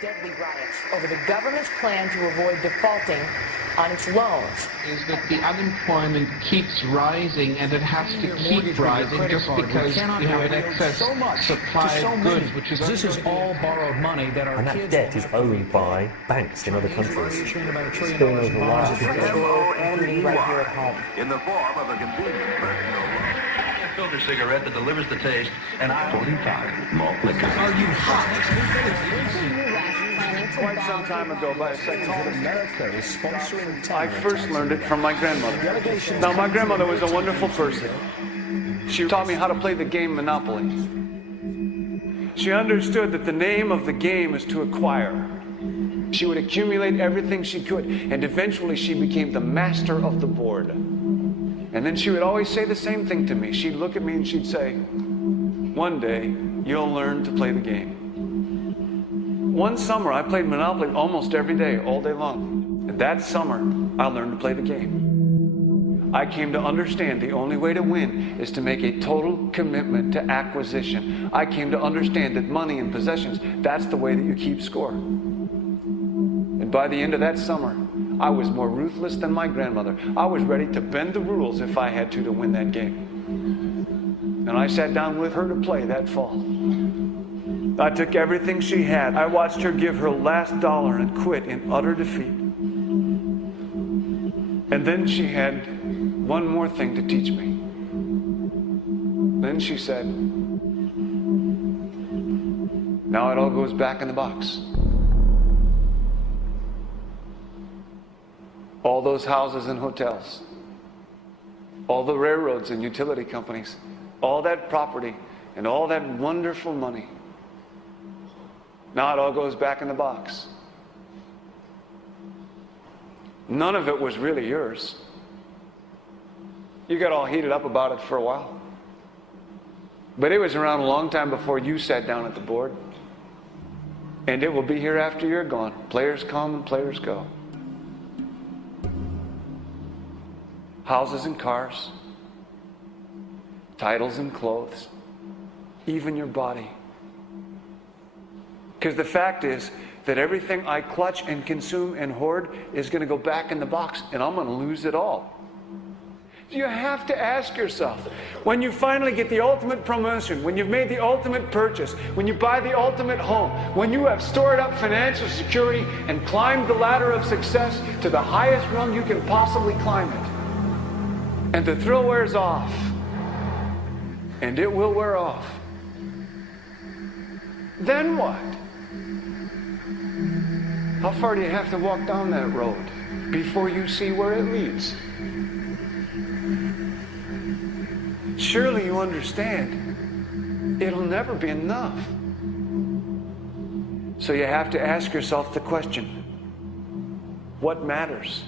deadly riots over the government's plan to avoid defaulting on its loans. Is that the unemployment keeps rising, and it has to keep rising just because you have an excess supply of goods, which is this is all borrowed money that our and that debt is owned by banks in other countries. Spilling over large Including right here at home. In the form of a convenient personal loan. A filter cigarette that delivers the taste, and 45 malt liquor. Are you hot? Quite some time ago, by a second, I first learned it from my grandmother. Now, my grandmother was a wonderful person. She taught me how to play the game Monopoly. She understood that the name of the game is to acquire. She would accumulate everything she could, and eventually she became the master of the board. And then she would always say the same thing to me. She'd look at me and she'd say, "One day, you'll learn to play the game." One summer, I played Monopoly almost every day, all day long. And that summer, I learned to play the game. I came to understand the only way to win is to make a total commitment to acquisition. I came to understand that money and possessions, that's the way that you keep score. And by the end of that summer, I was more ruthless than my grandmother. I was ready to bend the rules if I had to win that game. And I sat down with her to play that fall. I took everything she had. I watched her give her last dollar and quit in utter defeat. And then she had one more thing to teach me. Then she said, "Now it all goes back in the box." All those houses and hotels, all the railroads and utility companies, all that property and all that wonderful money. Now it all goes back in the box. None of it was really yours. You got all heated up about it for a while. But it was around a long time before you sat down at the board. And it will be here after you're gone. Players come and players go. Houses and cars, titles and clothes, even your body. Because the fact is that everything I clutch and consume and hoard is going to go back in the box, and I'm going to lose it all. You have to ask yourself, when you finally get the ultimate promotion, when you've made the ultimate purchase, when you buy the ultimate home, when you have stored up financial security and climbed the ladder of success to the highest rung you can possibly climb it, and the thrill wears off, and it will wear off, then what? How far do you have to walk down that road before you see where it leads? Surely you understand, it'll never be enough. So you have to ask yourself the question, what matters?